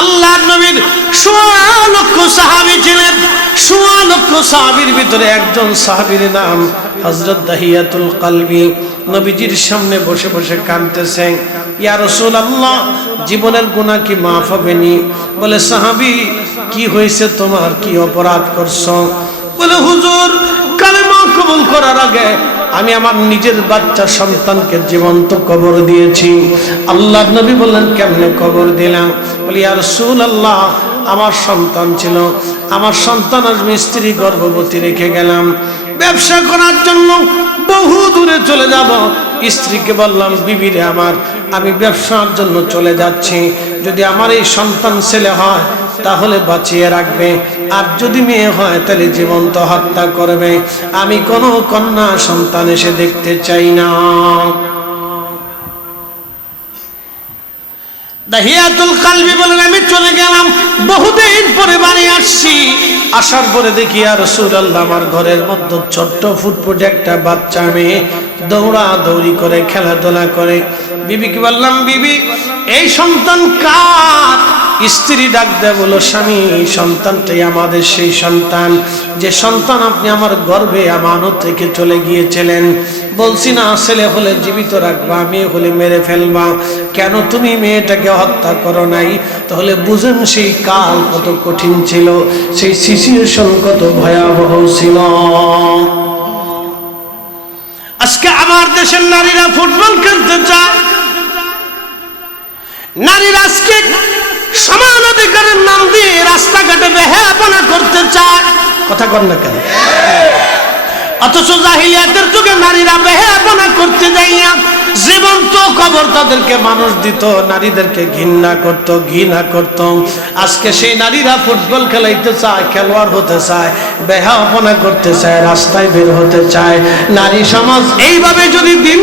আল্লাহর নবীর ১৬ লক্ষ সাহাবী ছিলেন। ১৬ লক্ষ সাহাবীর ভিতরে একজন সাহাবীর নাম হযরত দাহিয়াতুল কলবি। নবীজির সামনে বসে বসে কাঁদতেছেন, ইয়া রাসূলুল্লাহ, জীবনের গুনাহ কি মাফ হবে নি? বলে, সাহাবী, কি হয়েছে তোমার, কি অপরাধ করছো? বলে, হুজুর, কালেমা কবুল করার আগে আমি আমার নিজের বাচ্চা সন্তানকে জীবন্ত কবর দিয়েছি। আল্লাহর নবী বললেন, কেমনে কবর দিলাম? বলি, ইয়া রাসূলুল্লাহ, আমার সন্তান ছিল, আমার সন্তান আর স্ত্রী গর্ভবতী রেখে গেলাম, ব্যবসা করার জন্য বহু দূরে চলে যাব। স্ত্রীকে বললাম, বিবিরে আমার, আমি ব্যবসার জন্য চলে যাচ্ছি, যদি আমার এই সন্তান ছেলে হয় তাহলে বাঁচিয়ে রাখবে, আর যদি মেয়ে হয় তাহলে জীবন্ত হত্যা করবে। আমি কোনো কন্যা সন্তান এসে দেখতে চাই না। দাহিয়াতুল কলবি বলেন, আমি চলে গেলাম, বহুদিন পরে বাড়ি আসছি। আসার পরে দেখি, ইয়া রাসূলুল্লাহ, আমার ঘরের মধ্যে ছোট্ট ফুটফুটে একটা বাচ্চা মেয়ে দৌড়া দৌড়ি করে, খেলাধুলা করে। বিবিকে বললাম, বিবি, এই সন্তান কার? স্ত্রী ডাক দেয়, বলো, স্বামী, এই সন্তানটাই আমাদের সেই সন্তান, যে সন্তান আপনি আমার গর্ভে আমানত থেকে চলে গিয়েছিলেন। বলছি না, ছেলে হলে জীবিত রাখবা, মেয়ে হলে মেরে ফেলবা, কেন তুমি মেয়েটাকে হত্যা করো নাই? তাহলে বুঝেন সেই কাল কত কঠিন ছিল, সেই সিচুয়েশন কত ভয়াবহ ছিল। আজকে আমার দেশের নারীরা ফুটবল খেলতে চায়, নারীরা আজকে সমান অধিকারের নাম দিয়ে রাস্তাঘাটে বেহায়াপনা করতে চায়। কথা কর না কেন? অথচ জাহিলিয়াতের যুগে নারীরা বেহায়াপনা করতে যাইয়া জীবন্ত কবর তাদেরকে মানুষ দিত, নারীদেরকে ঘৃণা করত। আজকে সেই নারীরা ফুটবল খেলাইতে চায়, খেলোয়াড় হতে চায়, বেহায়াপনা করতে চায়, রাস্তায় বের হতে চায়। নারী সমাজ এইভাবে যদি দিন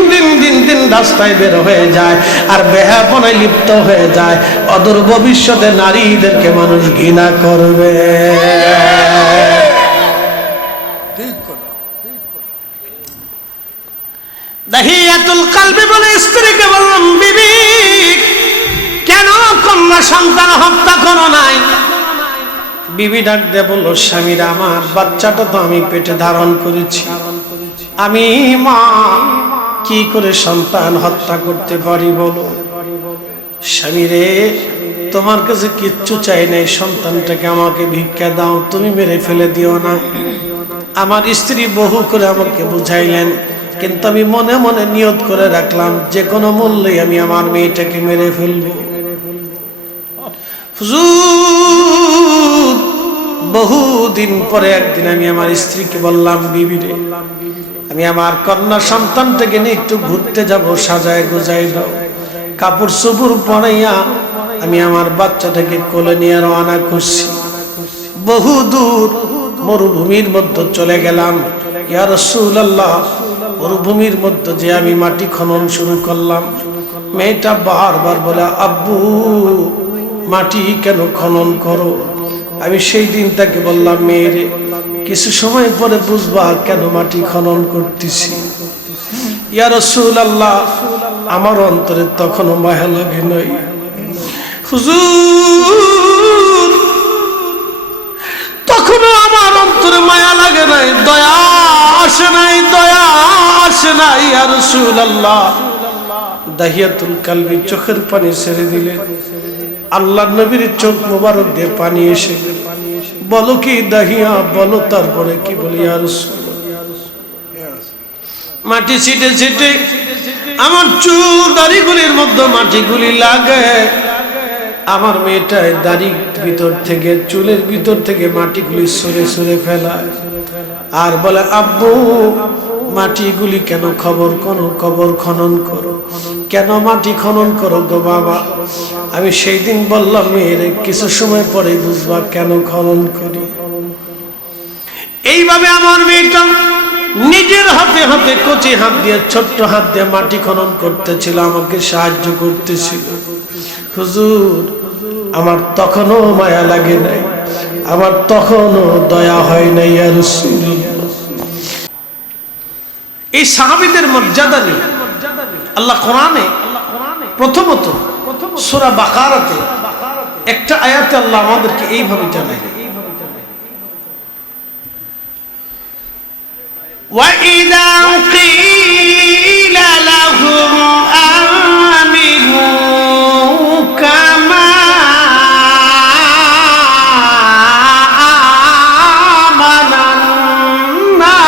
দিন রাস্তায় বের হয়ে যায় আর বেহায়াপনায় লিপ্ত হয়ে যায়, অদূর ভবিষ্যতে নারীদেরকে মানুষ ঘৃণা করবে। দাহিয়াতুল কলবি বলে, স্ত্রীকে বললাম, বিবি, কেন কন্যা সন্তান হত্যা করো নাই? বিবি ডাক দিয়ে বলল, স্বামীরা, আমার বাচ্চাটা তো আমি পেটে ধারণ করেছি, আমি মা কি করে সন্তান হত্যা করতে পারি বলো? স্বামীরে, তোমার কাছে কিচ্ছু চাই নাই, সন্তানটাকে আমাকে ভিক্ষা দাও, তুমি মেরে ফেলে দিও না। আমার স্ত্রী বহু করে আমাকে বুঝাইলেন, কিন্তু আমি মনে মনে নিয়ত করে রাখলাম, যে কোনো মূল্যে আমি আমার মেয়েটাকে মেরে ফেলবো। হুজুর, বহুদিন পরে একদিন আমি আমার স্ত্রীকে বললাম, বিবি রে, আমি আমার কন্যা সন্তানটাকে নিয়ে একটু ঘুরতে যাব, সাজায় গুজাই দাও। কাপড় চোপড় পরাইয়া আমি আমার বাচ্চাটাকে কোলে নিয়ে রওনা করছি। বহু দূর মরুভূমির মধ্যে চলে গেলাম। ইয়া রাসূলুল্লাহ, মরুভূমির মধ্যে যে আমি মাটি খনন শুরু করলাম, মেয়েটা বারবার বলে, আব্বু, মাটি কেন খনন করো? আমি সেই দিন তাকে বললাম, মেয়েরে, কিছু সময় পরে বুঝবা কেন মাটি খনন করতেছি। ইয়া রাসূলুল্লাহ, আমার অন্তরে তখনও মায়া লাগে নাই। হুজুর, তখনও আমার অন্তরে মায়া লাগে নাই, দয়া আসে নাই, দয়া আসে নাই। ইয়া রাসূলুল্লাহ, দাহিয়াতুল কলবি চোখের পানি ছেড়ে দিলেন। আল্লাহর নবীর চোখ মোবারক দিয়ে পানি এসে গেল। বলো কি দাহিয়া, বলো, তারপরে কি বলি? ইয়া রাসূলুল্লাহ, মাটি ছিটে ছিটে আমার চুল দাড়িগুলির মধ্যে মাটিগুলি লাগে। আমার মেয়েটাই দাড়ির ভিতর থেকে, চুলের ভিতর থেকে মাটিগুলি সরে সরে ফেলায় আর বলে, আব্বু, মাটিগুলি কেন কবর খনন করো? কেন মাটি খনন করো গো বাবা? আমি সেই দিন বললাম, মেয়েরে, কিছু সময় পরে বুঝবা কেন খনন করি। এইভাবে আমার মেয়েটা নিজের হাতে হাতে, কচি হাত দিয়ে, ছোট্ট হাত দিয়ে মাটি খনন করতেছিল, আমাকে সাহায্য করতেছিল। হুজুর, আমার তখনও মায়া লাগে নাই, আমার তখনও দয়া হয় নাই। ইয়া রাসূলুল্লাহ, এই সাহাবীদের মর্যাদা নিয়ে আল্লাহ কোরআনে প্রথমত সূরা বাকারাতে একটা আয়াতে আল্লাহ আমাদেরকে এইভাবে জানায়, وَإِذَا قِيلَ لَهُمْ آمِنُوا كَمَا آمَنَ النَّاسُ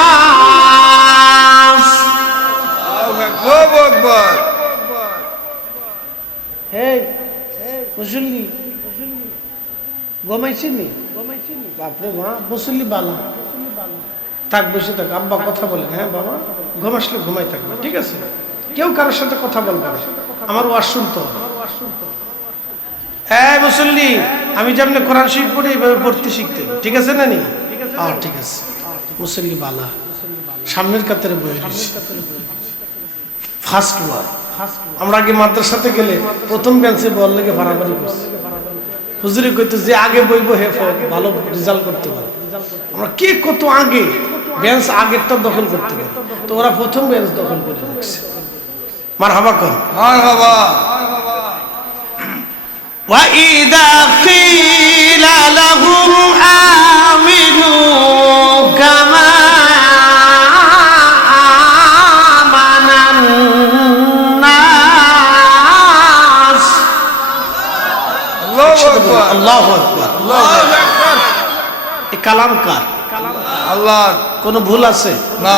আল্লাহু আকবার। এই মুসল্লি ঘুমাইছিনি? বাপরে মা, মুসল্লি বালা থাক, বসে থাক, আব্বা কথা বলেন। হ্যাঁ বাবা, ঘুম আসলে ঘুমাই থাকবে, ঠিক আছে? কেউ কারোর সাথে কথা বলবে না, আমার ওয়াজ শুনতে হবে। এই মুসল্লি, আমি যেমন কোরআন শরীফ পড়ি এইভাবে পড়তে শিখতে, ঠিক আছে না? নি ঠিক আছে। মুসল্লি বালা সামনের কাতারে বসে গেছি, ফার্স্ট ওয়ার। আমরা আগে মাদ্রাসাতে গেলে প্রথম বেঞ্চে বল লেগে বাড়াবাড়ি করছি, হুজুরি কইতো যে আগে বইবো হে ভালো রেজাল্ট করতে পারে। আমরা কে কত আগে বেঞ্চ আগেরটা দখল করতে পারে, তো ওরা প্রথম বেঞ্চ দখল করে রাখছে। মারহাবা কর, মারহাবা। وَإِذَا قِيلَ لَهُمْ آمِنُوا كَمَا آمَنَ النَّاسُ আল্লাহু আকবার। আল্লাহু আকবার। আল্লাহু আকবার। এই কালাম কার? আল্লাহর। কোনো ভুল আছে? না।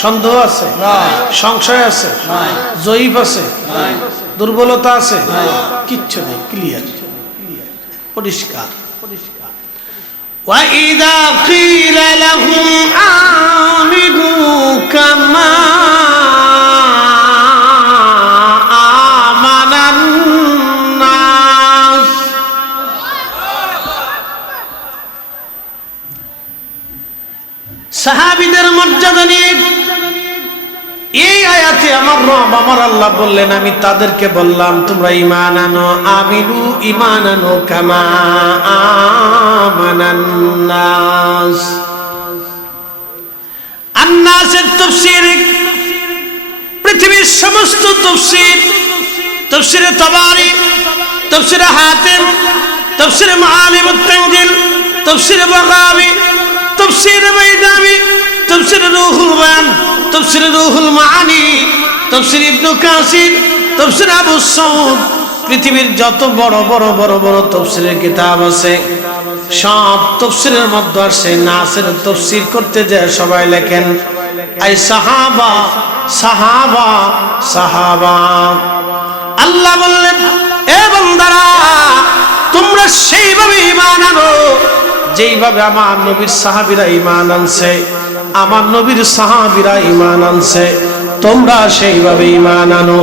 সন্দেহ আছে? না। সংশয় আছে? না। জয়ীফ আছে? না। দুর্বলতা আছে? কিচ্ছু নেই, ক্লিয়ার, পরিষ্কার। وَإِذَا قِيلَ لَهُمْ آمِنُوا كَمَا آمَنَ النَّاسُ সাহাবীদের মর্যাদা নিয়ে এই আয়াতে আমার রব আমার আল্লাহ বললেন, আমি তাদেরকে বললাম তোমরা ঈমান আনো, আমিনু ঈমান আনো কামা আমানান নাস। আন-নাসের তাফসীর পৃথিবীর সমস্ত তাফসীর, তাফসীরে তাবারি, তাফসীরে হাতিম, তাফসীরে মাআলিমুত তানজিল, তাফসীরে বাগাবী, তাফসীরে বাইদাবী, তাফসীরে রুহুল বায়ান, তাফসীরে রুহুল মাআনি, তাফসীর ইবনে কাসির, তাফসীর আবু সাউদ, পৃথিবীর যত বড় বড় বড় বড় তাফসীরের কিতাব আছে সব তাফসীরের মধ্যে আসে নাসের তাফসীর করতে যায় সবাই লেখেন আই সাহাবা সাহাবা সাহাবা। আল্লাহ বললেন, এ বান্দারা তোমরা সেইভাবে ঈমান আনো যেইভাবে আমার নবীর সাহাবীরা ঈমান আনছে, আমার নবীর সাহাবীরা ঈমান আনছে, তোমরা সেইভাবে ঈমান আনো।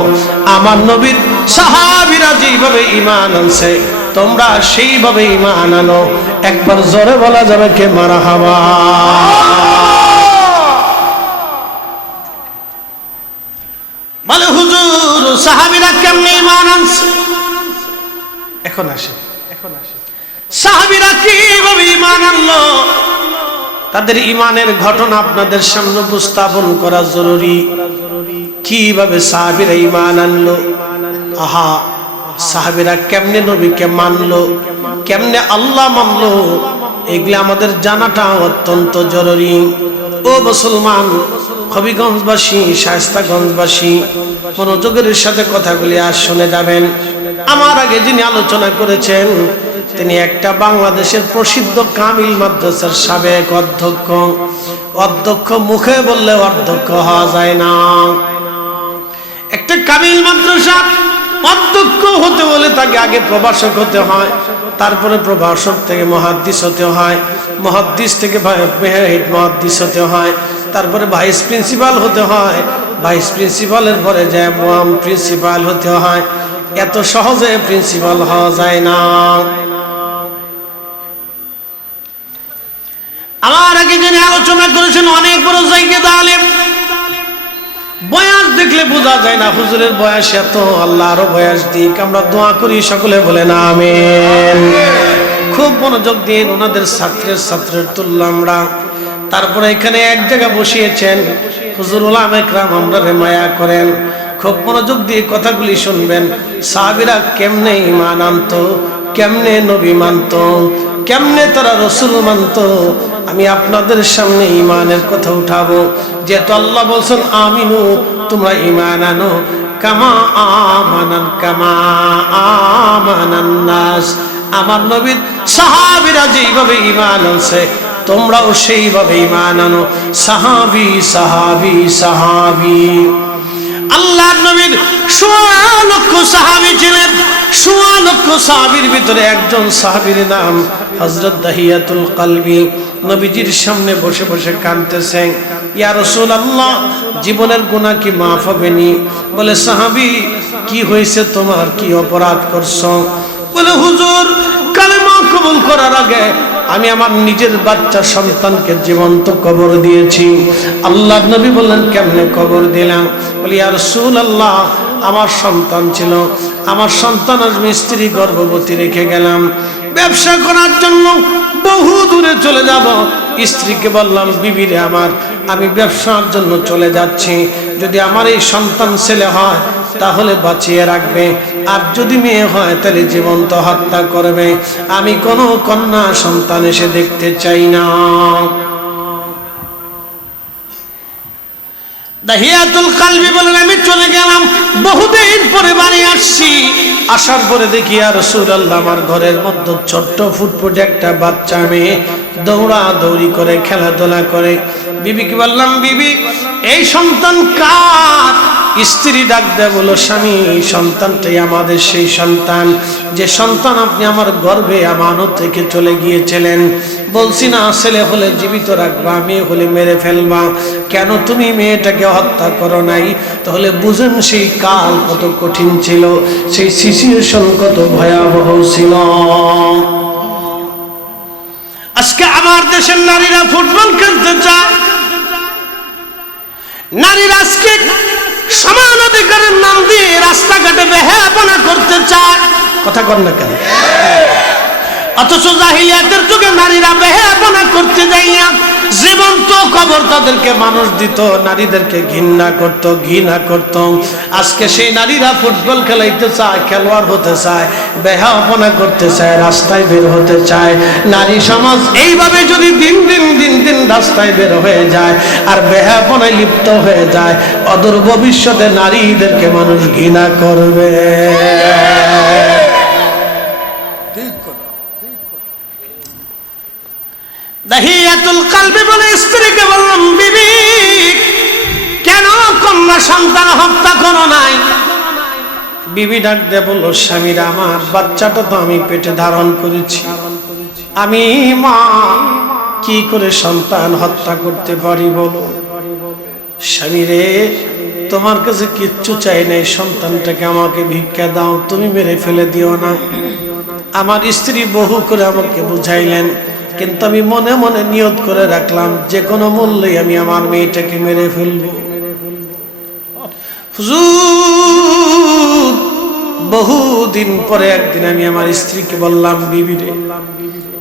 আমার নবীর সাহাবীরা যেইভাবে ঈমান আনছে তোমরা সেইভাবে ঈমান আনো। একবার জোরে বলা যাবে কে মারহাবা? বলে হুজুর সাহাবীরা কেমনে ঈমান আনছে? এখন আসে সাহাবীরা কিভাবে ঈমান আনলো তাদের ঈমানের ঘটনা আপনাদের সামনে উপস্থাপন করা জরুরি। কিভাবে সাহাবীরা ঈমান আনলো, আহা সাহাবীরা কেমনে নবীকে মানলো, কেমনে আল্লাহ মানলো, এগুলো আমাদের জানাটা অত্যন্ত জরুরি। ও মুসলমান, হবিগঞ্জবাসী, শায়েস্তাগঞ্জবাসী, মনোযোগের সাথে কথাগুলি আজ শুনে যাবেন। আমার আগে যিনি আলোচনা করেছেন তিনি একটা বাংলাদেশের প্রসিদ্ধ কামিল মাদ্রাসার সাবেক অধ্যক্ষ। অধ্যক্ষ মুখে বললে অধ্যক্ষ হওয়া যায় না। একটা কামিল মাদ্রাসা অধ্যক্ষ হতে হলে তাকে আগে প্রভাষক হতে হয়, তারপরে প্রভাষক থেকে মুহাদ্দিস হতে হয়, মুহাদ্দিস থেকে হেড মুহাদ্দিস হতে হয়, তারপরে ভাইস প্রিন্সিপাল হতে হয়, ভাইস প্রিন্সিপালের পরে যায় প্রিন্সিপাল হতে হয়। এত সহজে প্রিন্সিপাল হওয়া যায় না। আমার আগে যিনি আলোচনা করেছেন অনেক বড় জায়গায় আলেম, বয়স দেখলে বোঝা যায় না হুজুরের বয়স এত, আল্লাহ আরো বয়স দিক। আমরা দোয়া করি সকলে বলেন আমিন। খুব মনোযোগ দিন, ওনাদের ছাত্রের তুল্য আমরা। তারপরে এখানে এক জায়গায় বসিয়েছেন হুজুর উলামা ইকরাম, আমরা মায়া করেন, খুব মনোযোগ দিয়ে কথাগুলি শুনবেন। সাহাবীরা কেমনে ঈমান আনতো, কেমনে নবী মানত, কেমনে তারা রসুল মানত, আমি আপনাদের সামনে ঈমানের কথা উঠাবো। যেহেতু আল্লাহ বলছেন আমিনু, তোমরা ঈমান আনো, কামা আমানান নাস, আমার নবীর সাহাবীরা যেইভাবে ঈমান আনছে তোমরাও সেইভাবে ঈমান আনো। সাহাবী সাহাবী সাহাবী। আল্লাহর নবীর ১৬ লক্ষ সাহাবী ছিলেন। ১৬ লক্ষ সাহাবীর ভিতরে একজন সাহাবীর নাম হযরত দাহিয়াতুল কলবি। নবীজির সামনে বসে বসে কাঁদতেছেন, ইয়া রাসূলুল্লাহ, জীবনের গুনাহ কি মাফ হবে নি? বলে, সাহাবী কি হয়েছে তোমার, কি অপরাধ করছো? বলে, হুজুর, কালেমা কবুল করার আগে আমি আমার নিজের বাচ্চা সন্তানকে জীবন্ত কবর দিয়েছি। আল্লাহর নবী বললেন, কেমনে কবর দিলাম? বলি, ইয়া রাসূলুল্লাহ, আমার সন্তান ছিল, আমার সন্তান আজ স্ত্রী গর্ভবতী রেখে গেলাম, ব্যবসা করার জন্য বহু দূরে চলে যাব। স্ত্রীকে বললাম, বিবিরে আমার, আমি ব্যবসার জন্য চলে যাচ্ছি, যদি আমার এই সন্তান ছেলে হয় তাহলে বাঁচিয়ে রাখবে, আর যদি মেয়ে হয় তাহলে জীবন্ত হত্যা করবে, আমি কোনো কন্যা সন্তান এসে দেখতে চাই না। দাহিয়াতুল কলবি বলেন, আমি চলে গেলাম, বহুদিন পরে বাড়ি আসছি, আসার পরে দেখি ইয়া রাসূলুল্লাহ, আমার ঘরের মধ্যে ছোট্ট ফুটফুটে একটা বাচ্চা মেয়ে দৌড়া দৌড়ি করে খেলাধুলা করে। বিবিকে বললাম, বিবি, এই সন্তান কার? স্ত্রী ডাক দেয়, বলো, স্বামী, এই সন্তানটাই আমাদের সেই সন্তান যে সন্তান আপনি আমার গর্ভে আমানত থেকে চলে গিয়েছিলেন। বলছি না, ছেলে হলে জীবিত রাখবা, মেয়ে হলে মেরে ফেলবা, কেন তুমি মেয়েটাকে হত্যা করো নাই? তাহলে বুঝেন সেই কাল কত কঠিন ছিল, সেই সিচুয়েশন কত ভয়াবহ ছিল। আজকে আমার দেশের নারীরা ফুটবল খেলতে চায়, নারীরা আজকে সমান অধিকারের নাম দিয়ে রাস্তাঘাটে বেহায়াপনা করতে চায়, কথা কর না কেন? অথচ জাহিলিয়াতের যুগে নারীরা বেহায়াপনা করতে যাইয়া জীবন্ত কবর তাদেরকে মানুষ দিত, নারীদেরকে ঘৃণা করত। আজকে সেই নারীরা ফুটবল খেলাইতে চায়, খেলোয়াড় হতে চায়, বেহায়াপনা করতে চায়, রাস্তায় বের হতে চায়। নারী সমাজ এইভাবে যদি দিন দিন রাস্তায় বের হয়ে যায় আর বেহায়াপনায় লিপ্ত হয়ে যায়, অদূর ভবিষ্যতে নারীদেরকে মানুষ ঘৃণা করবে। দাহিয়াতুল কলবি বলে, স্ত্রীকে বললাম, বিবি, কেন কন্যা সন্তান হত্যা করো নাই? বিবি ডাক দিয়ে বলল, স্বামীরা, আমার বাচ্চাটা তো আমি পেটে ধারণ করেছি, আমি মা কি করে সন্তান হত্যা করতে পারি বলো? স্বামীরে, তোমার কাছে কিচ্ছু চাই নাই, সন্তানটাকে আমাকে ভিক্ষা দাও, তুমি মেরে ফেলে দিও না। আমার স্ত্রী বহু করে আমাকে বুঝাইলেন, কিন্তু আমি মনে মনে নিয়ত করে রাখলাম, যে কোনো মূল্যে আমি আমার মেয়েটাকে মেরে ফেলবো। হুজুর, বহুদিন পরে একদিন আমি আমার স্ত্রীকে বললাম, বিবি রে,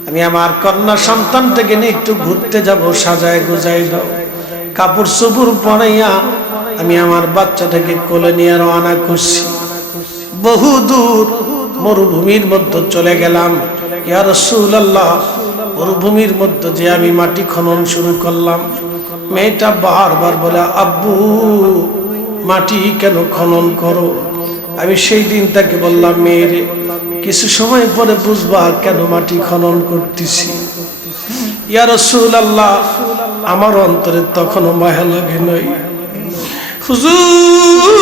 আমি আমার কন্যা সন্তানটাকে নিয়ে একটু ঘুরতে যাব, সাজায় গুজাই দাও। কাপড় চোপড় পরাইয়া আমি আমার বাচ্চাটাকে কোলে নিয়ে রওনা করছি। বহু দূর মরুভূমির মধ্যে চলে গেলাম। ইয়া রাসূলুল্লাহ, মরুভূমির মধ্যে যে আমি মাটি খনন শুরু করলাম, মেয়েটা বারবার বলে, আব্বু, মাটি কেন খনন করো? আমি সেই দিন তাকে বললাম, মেয়েরে, কিছু সময় পরে বুঝবা কেন মাটি খনন করতেছি। ইয়া রাসূলুল্লাহ, আমার অন্তরে তখনও মায়া লাগে নাই। হুজুর,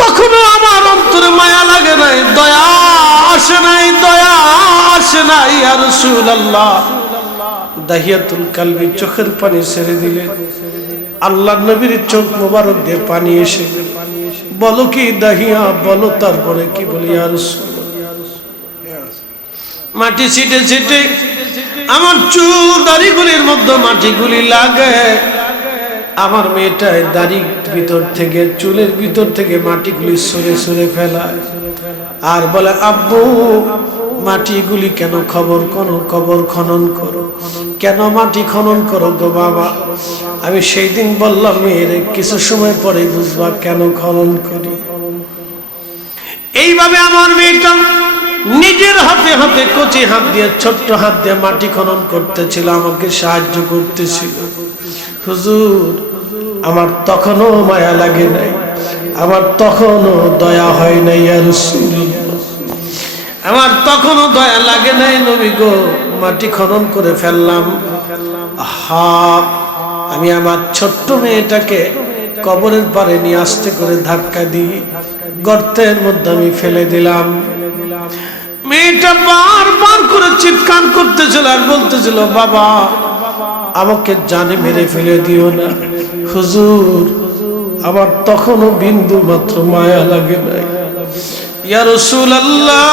তখনও আমার অন্তরে মায়া লাগে নাই, দয়া আসে নাই, দয়া আসে নাই। ইয়া রাসূলুল্লাহ, দাহিয়াতুল কলবি চোখের পানি ছেড়ে দিলেন। আল্লাহ নবীর চোখ মোবারক দিয়ে পানি এসে, বলো কি দাহিয়া, বলো। তারপরে কি বলি? ইয়া রাসূলুল্লাহ, মাটি ছিটে ছিটে আমার চুল দাড়িগুলির মধ্যে মাটিগুলি লাগে। আমার মেয়েটায় দাড়ির ভিতর থেকে, চুলের ভিতর থেকে মাটিগুলি সরে সরে ফেলায় আর বলে, আব্বু, মাটিগুলি কেন কবর খনন করো, কেন মাটি খনন করো গো বাবা? আমি সেই দিন বললাম, মেয়েরে, কিছু সময় পরে বুঝবা কেন খনন করি। এইভাবে আমার মেয়েটা নিজের হাতে হাতে কচি হাত দিয়ে ছোট্ট হাত দিয়ে মাটি খনন করতেছিল, আমাকে সাহায্য করতেছিল। হুজুর, আমার তখনও মায়া লাগে নাই, আমার তখনও দয়া হয় নাই, ইয়া রাসূলুল্লাহ, আমার তখনও দয়া লাগে নাই নবী গো। মাটি খনন করে ফেললাম। আমি আমার ছোট্ট মেয়েটাকে কবরের পারে নিয়ে আস্তে করে ধাক্কা দিয়ে গর্তের মধ্যে আমি ফেলে দিলাম। মেয়েটা বারবার করে চিৎকার করতেছিল আর বলতেছিল, বাবা আমাকে জানে মেরে ফেলে দিও না। হুজুর, আমার তখনও বিন্দু মাত্র মায়া লাগে নাই, ইয়া রাসূলুল্লাহ।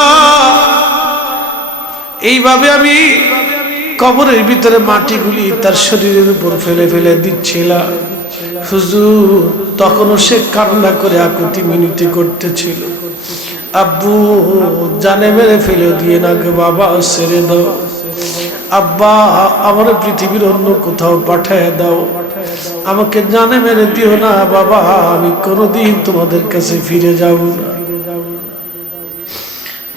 এইভাবে আমি কবরের ভিতরে মাটিগুলি তার শরীরের উপর ফেলে ফেলে দিচ্ছিলাম। হুজুর, তখনও সে কান্না করে আকুতি মিনতি করতেছিল, আব্বু জানে মেরে ফেলে দিয়ে না গো, বাবা ছেড়ে দাও, আব্বা আমার পৃথিবীর অন্য কোথাও পাঠায় দাও, আমাকে জানে মেরে দিও না বাবা, আমি কোনোদিন তোমাদের কাছে ফিরে যাব না।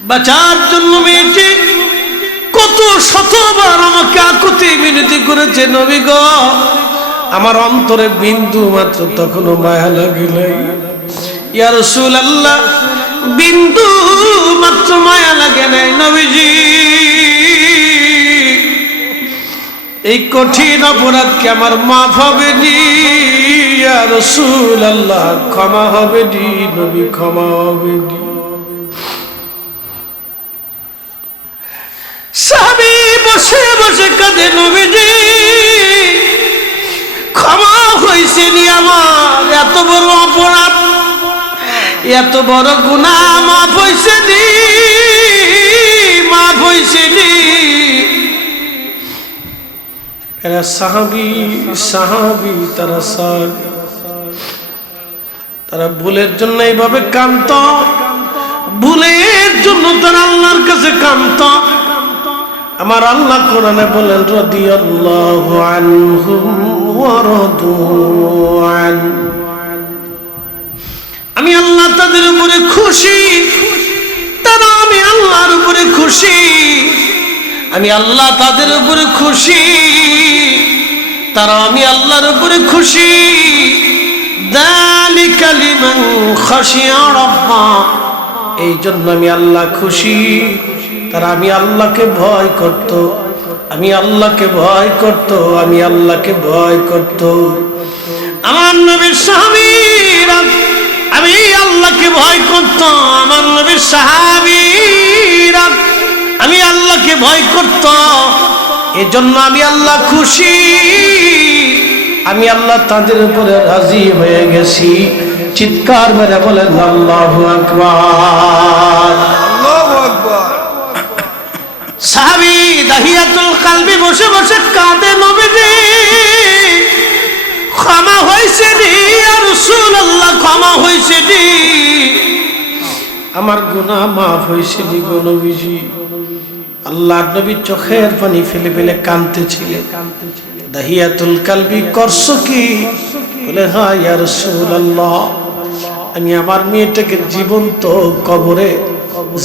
বাঁচার জন্য মেয়েটি কত শতবার আমাকে আকুতি মিনতি করেছে, নবী গো আমার অন্তরে বিন্দু মাত্র তখনও মায়া লাগে নাই, ইয়া রাসূলুল্লাহ, বিন্দু মাত্র মায়া লাগে নাই নবীজি। এই কঠিন অপরাধকে আমার মাফ হবে নি, ইয়া রাসূলুল্লাহ, ক্ষমা হবে নি নবী, ক্ষমা হবে নি। সাহাবী বসে বসে কাঁদে, নবীজি ক্ষমা হয়েছে নি আমার, এত বড় অপরাধ, এত বড় গুনাহ মাফ হয়েছে নি, মাফ হয়েছে নি। এরা সাহাবী সাহাবী, তারা সাহাবী, তারা ভুলের জন্য এইভাবে কাঁদত, ভুলের জন্য তারা আল্লাহর কাছে কাঁদত। আমার আল্লাহ কোরআনে বলেন, রাদিয়াল্লাহু আনহুম ওয়া রাদু আন, আমি আল্লাহ তাদের উপরে খুশি, তারা আমি আল্লাহর উপরে খুশি, আমি আল্লাহ তাদের উপরে খুশি, তারা আমি আল্লাহর উপরে খুশি। যালিকা লিমান খাশিয়া রাব্বা, এই জন্য আমি আল্লাহ খুশি, তারা আমি আল্লাহকে ভয় করত, আমি আল্লাহকে ভয় করত, আমি আল্লাহকে ভয় করত। আমার নবীর সাহাবীরা আমি আল্লাহকে ভয় করত, আমার নবীর সাহাবীরা আমি আল্লাহকে ভয় করত, এজন্য আমি আল্লাহ খুশি, আমি আল্লাহ তাদের উপরে রাজি হয়ে গেছি। চিৎকার মেরে বলেন আল্লাহু আকবার, আল্লাহু আকবার। সাহাবী দাহিয়াতুল কলবি বসে বসে কাঁদে, নবীজি ক্ষমা হয়েছে নি, ইয়া রাসূলুল্লাহ, ক্ষমা হয়েছে নি, আমার গুনাহ মাফ হয়েছে নি গো নবীজি। আল্লাহর নবী চোখের পানি ফেলে ফেলে কাঁদতেছিলেন। দাহিয়াতুল কলবি, করছো কি? বলে, হ্যাঁ ইয়া রাসূলুল্লাহ, আমি আমার মেয়েটাকে জীবন্ত কবরে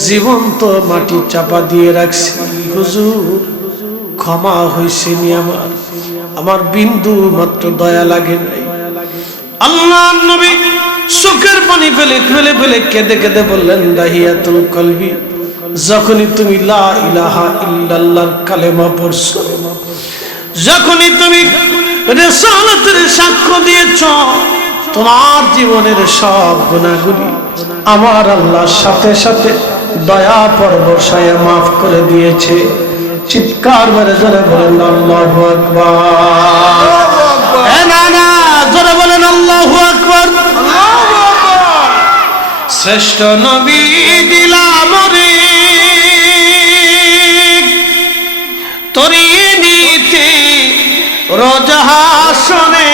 জীবন্ত মাটি চাপা দিয়ে রাখছি, হুজুর ক্ষমা হয়েছে নি আমার, আমার বিন্দু মাত্র দয়া লাগে নাই। আল্লাহর নবী চোখের পানি ফেলে ফেলে ফেলে কেঁদে কেঁদে বললেন, দাহিয়াতুল কলবি, যখনই তুমি লা ইলাহা ইল্লাল্লাহর কালেমা পড়ছো, যখনই তুমি রিসালাতের সাক্ষ্য দিয়েছ, তোমার জীবনের সব গুনাহগুলি আমার আল্লাহর সাথে সাথে দয়া পরবশায় মাফ করে দিয়েছে। চিৎকার মেরে জোরে বলেন আল্লাহু আকবার, না না জোরে বলেন আল্লাহু আকবার। শ্রেষ্ঠ নবী দিলাম রে তরিয়ে নিতে রোজ হাসরে,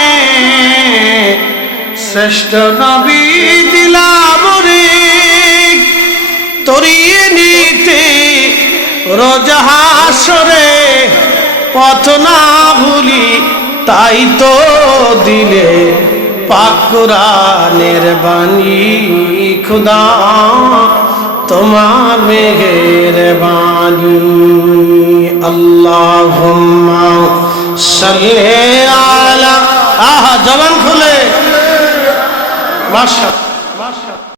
শ্রেষ্ঠ নবী দিলাম রে তরিয়ে নিতে রোজ হাসরে, পথ না ভুলি তাই তো দিলে পাক কোরআনের বাণী, খুদা তোমার মেহেরবানি। আল্লাহুম্মা সাল্লি আলা, আহা জবান খুলে, মাশাআল্লাহ।